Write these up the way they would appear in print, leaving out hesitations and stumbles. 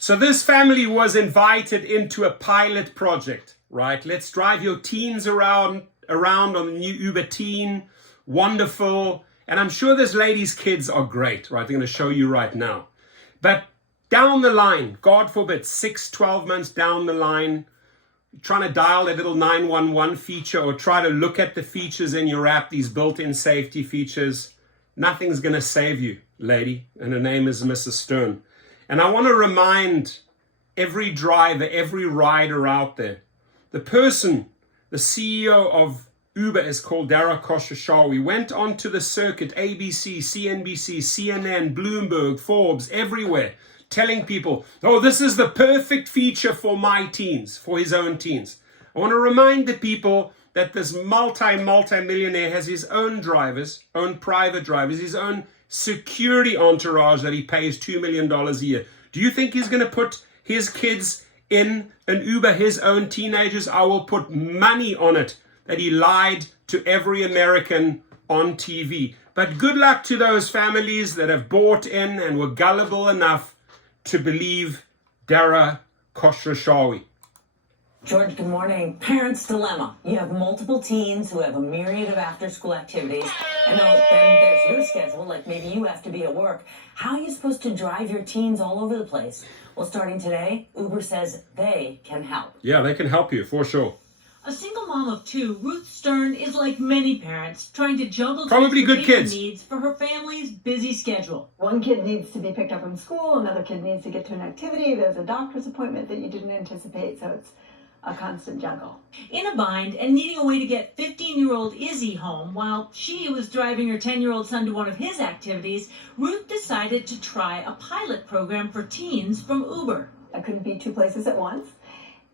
So this family was invited into a pilot project, right? Let's drive your teens around on the new Uber Teen. Wonderful. And I'm sure this lady's kids are great, right? They're going to show you right now. But down the line, God forbid, 6-12 months down the line, trying to dial that little 911 feature or try to look at the features in your app, these built-in safety features, nothing's going to save you, lady. And her name is Mrs. Stern. And I want to remind every driver, every rider out there, the person, the CEO of Uber is called Dara Khosrowshahi. Went onto the circuit, ABC, CNBC, CNN, Bloomberg, Forbes, everywhere, telling people, oh, this is the perfect feature for my teens, for his own teens. I want to remind the people that this multi-millionaire has his own drivers, own private drivers, his own security entourage that he pays $2 million a year. Do you think he's going to put his kids in an Uber, his own teenagers? I will put money on it that he lied to every American on TV. But good luck to those families that have bought in and were gullible enough to believe Dara Khosrowshahi. George, good morning. Parents' dilemma. You have multiple teens who have a myriad of after-school activities, and then there's your schedule, like maybe you have to be at work. How are you supposed to drive your teens all over the place? Well, starting today, Uber says they can help. Yeah, they can help you, for sure. A single mom of two, Ruth Stern is like many parents, trying to juggle probably good kids needs for her family's busy schedule. One kid needs to be picked up from school, another kid needs to get to an activity, there's a doctor's appointment that you didn't anticipate, so it's a constant juggle. In a bind and needing a way to get 15-year-old Izzy home while she was driving her 10-year-old son to one of his activities, Ruth decided to try a pilot program for teens from Uber. I couldn't be two places at once,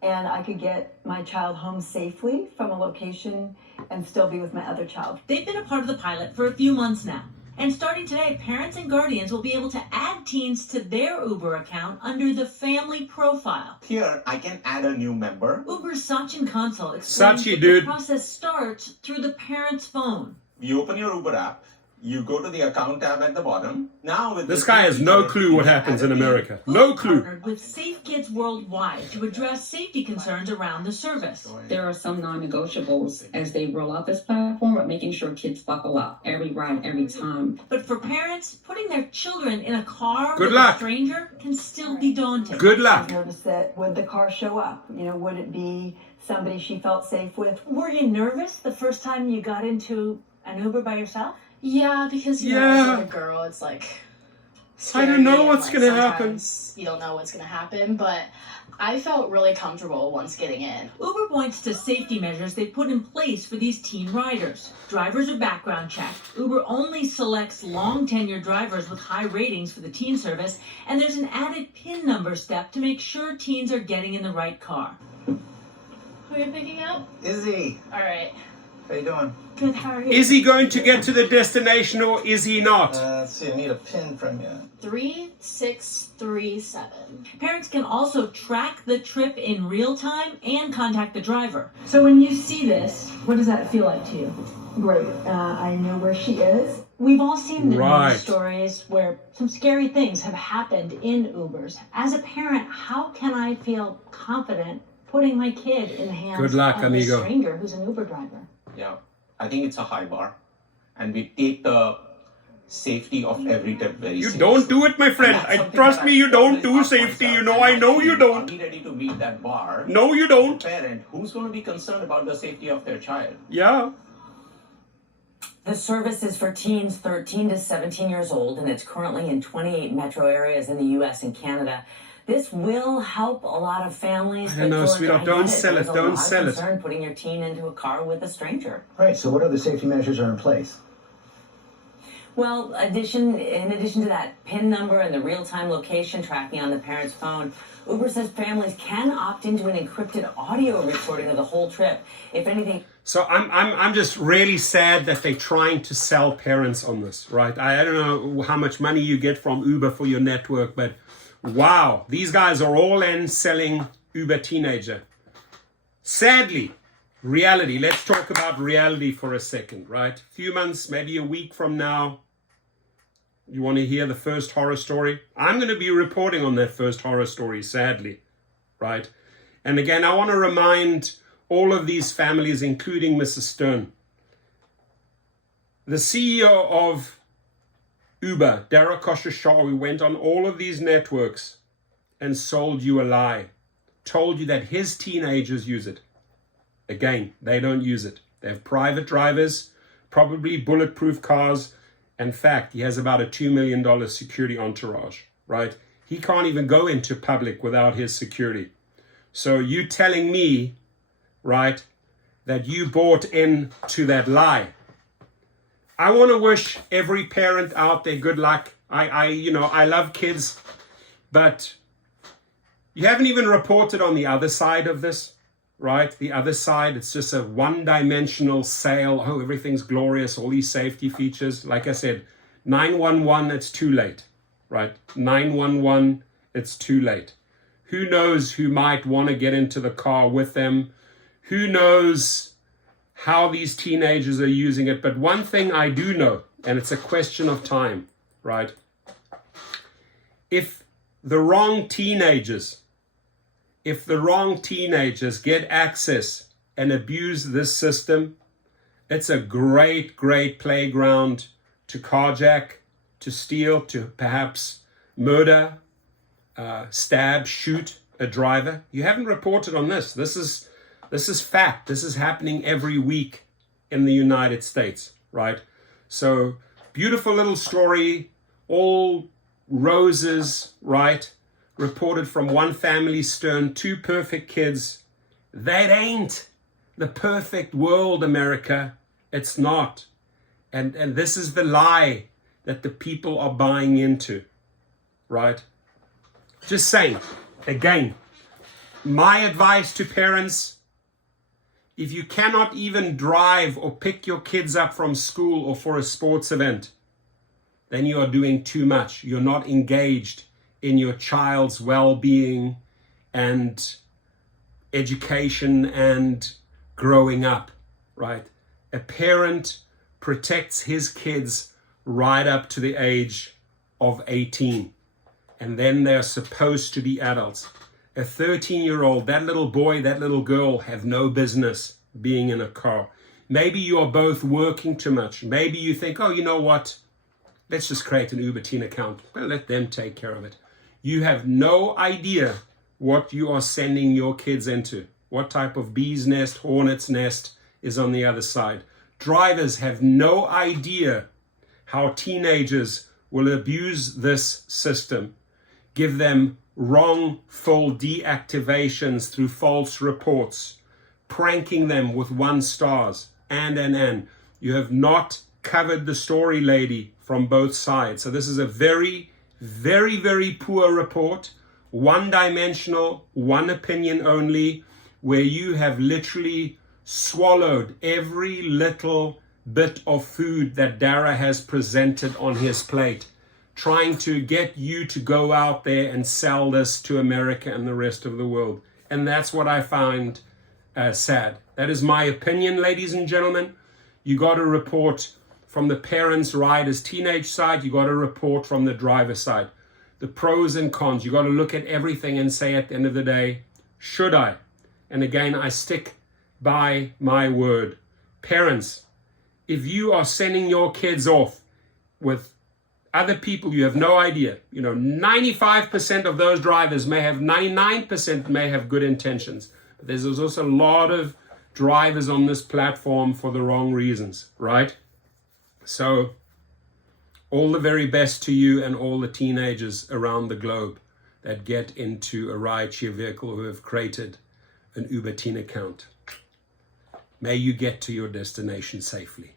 and I could get my child home safely from a location and still be with my other child. They've been a part of the pilot for a few months now. And starting today, parents and guardians will be able to add teens to their Uber account under the family profile. Here, I can add a new member. Uber's Sachin Kansal explains that the process starts through the parent's phone. You open your Uber app. You go to the account tab at the bottom. Now with this guy has no clue what happens in America. No clue. Partnered with Safe Kids Worldwide to address safety concerns around the service. There are some non-negotiables as they roll out this platform of making sure kids buckle up every ride, every time. But for parents, putting their children in a car with a stranger can still be daunting. Good luck. I noticed that, would the car show up? Would it be somebody she felt safe with? Were you nervous the first time you got into an Uber by yourself? Yeah, because you know, as a girl, it's like scary. I don't know what's going to happen. You don't know what's going to happen, but I felt really comfortable once getting in. Uber points to safety measures they put in place for these teen riders. Drivers are background checked. Uber only selects long tenure drivers with high ratings for the teen service, and there's an added PIN number step to make sure teens are getting in the right car. Who are you picking up? Izzy. All right. How you doing? Good, how are you? Is he going to get to the destination or is he not? Let's see, I need a pin from you. 3637. Parents can also track the trip in real time and contact the driver. So when you see this, what does that feel like to you? Great. I know where she is. We've all seen the Right. news stories where some scary things have happened in Ubers. As a parent, how can I feel confident putting my kid in the hands Good luck, of amigo. a stranger who's an Uber driver? Yeah, I think it's a high bar. And we take the safety of every trip very You seriously. don't do it, my friend. And that's I something trust that me, you don't always do ask safety. myself, I know you Are don't. we ready to meet that bar? No, you don't. Parent, who's going to be concerned about the safety of their child? Yeah. The service is for teens 13 to 17 years old, and it's currently in 28 metro areas in the U.S. and Canada. This will help a lot of families. I don't know, sweetheart. Don't sell it. Don't sell it. Putting your teen into a car with a stranger. Right, so what other safety measures are in place? Well, in addition to that PIN number and the real-time location tracking on the parent's phone, Uber says families can opt into an encrypted audio recording of the whole trip. If anything... So I'm just really sad that they're trying to sell parents on this, right? I don't know how much money you get from Uber for your network, but wow, these guys are all in selling Uber Teenager. Sadly, reality. Let's talk about reality for a second, right? A few months, maybe a week from now, You want to hear the first horror story? I'm going to be reporting on that first horror story, sadly, right? And again, I want to remind all of these families, including Mrs. Stern, the CEO of Uber, Dara Khosrowshahi, went on all of these networks and sold you a lie, told you that his teenagers use it. Again, they don't use it. They have private drivers, probably bulletproof cars. In fact, he has about a $2 million security entourage, right? He can't even go into public without his security. So you telling me, right, that you bought into that lie. I want to wish every parent out there good luck. I love kids, but you haven't even reported on the other side of this, right? The other side, it's just a one-dimensional sale. Oh, everything's glorious, all these safety features. Like I said, 911, it's too late, right? 911, it's too late. Who knows who might want to get into the car with them? Who knows how these teenagers are using it? But one thing I do know, and it's a question of time, right? If the wrong teenagers get access and abuse this system, it's a great, great playground to carjack, to steal, to perhaps murder, stab, shoot a driver. You haven't reported on this. This is fact. This is happening every week in the United States, right? So beautiful little story, all roses, right? Reported from one family, Stern, 2 perfect kids. That ain't the perfect world, America. It's not. And this is the lie that the people are buying into, right? Just saying, again, my advice to parents, if you cannot even drive or pick your kids up from school or for a sports event, then you are doing too much. You're not engaged in your child's well-being and education and growing up, right? A parent protects his kids right up to the age of 18. And then they're supposed to be adults. A 13-year-old, that little boy, that little girl have no business being in a car. Maybe you're both working too much. Maybe you think, oh, you know what? Let's just create an Uber teen account. Well, let them take care of it. You have no idea what you are sending your kids into. What type of bee's nest, hornet's nest is on the other side. Drivers have no idea how teenagers will abuse this system, give them wrongful deactivations through false reports, pranking them with 1 stars, and. You have not covered the story, lady, from both sides. So this is a very, very, very poor report, one-dimensional, one opinion only, where you have literally swallowed every little bit of food that Dara has presented on his plate, trying to get you to go out there and sell this to America and the rest of the world. And that's what I find sad. That is my opinion, ladies and gentlemen. You got to report from the parents, riders, teenage side. You got to report from the driver side. The pros and cons. You got to look at everything and say at the end of the day, should I? And again, I stick by my word. Parents, if you are sending your kids off with other people, you have no idea. 95% of those drivers may have, 99% may have good intentions. But there's also a lot of drivers on this platform for the wrong reasons, right? So all the very best to you and all the teenagers around the globe that get into a rideshare vehicle who have created an Uber teen account. May you get to your destination safely.